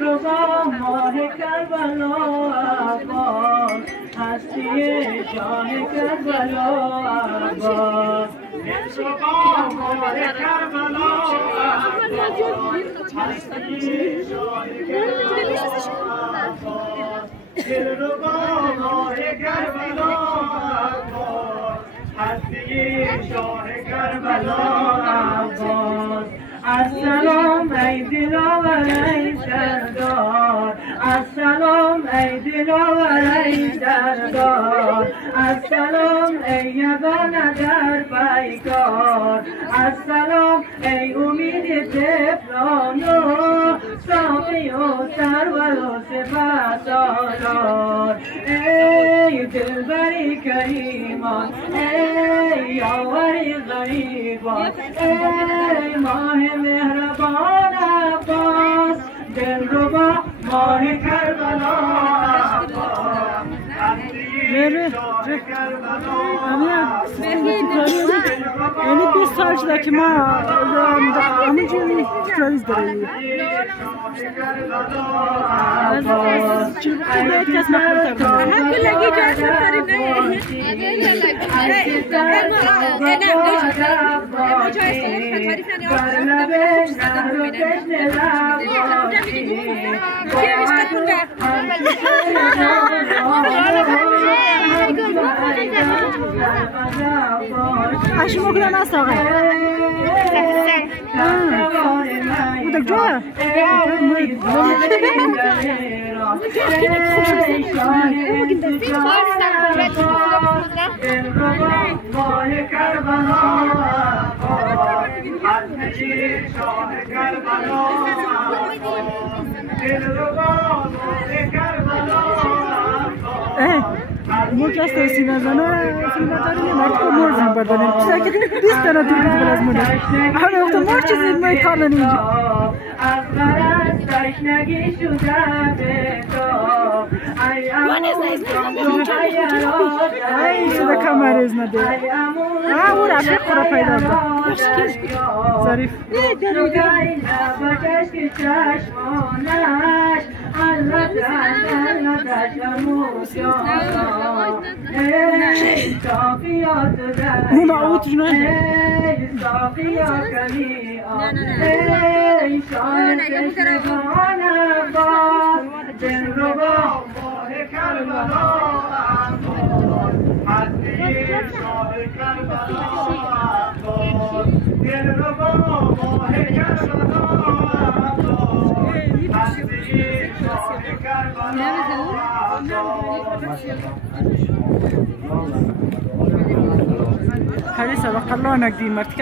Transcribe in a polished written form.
دلربا ماه کربلا عباس هستی شاه کربلا عباس دلربا ماه کربلا عباس هستی شاه کربلا عباس دلربا ماه کربلا عباس هستی شاه کربلا عباس السلام ای دلاور ای سردار السلام ای دلاور ای سردار السلام ای یگانه در پیکار السلام ای امید طفلان و ساقی و سرور و سپهسالار ای دلبری کریمان ای یاوری غریبان ای ماه مهربان عباس دلربا ماه کربلا عباس یعنی 20 سال شده که ما همونجوری تکراریز داریم چی باید کس مقبول تر هم لگی جاش داریم عشو مکنم است آقا بودک جا مرد است اسی نزنه فیلم داریم مرد که مرد زن برداریم چیزا که 20 تا دور بیدیم از مونه همه وقتا مرد چیزی مای کارلن اینجا ای صدا کمر از نده او رفیق خورا پیدا دار ظریف هما اوت جنان خلي سبق الله نقدي مرتك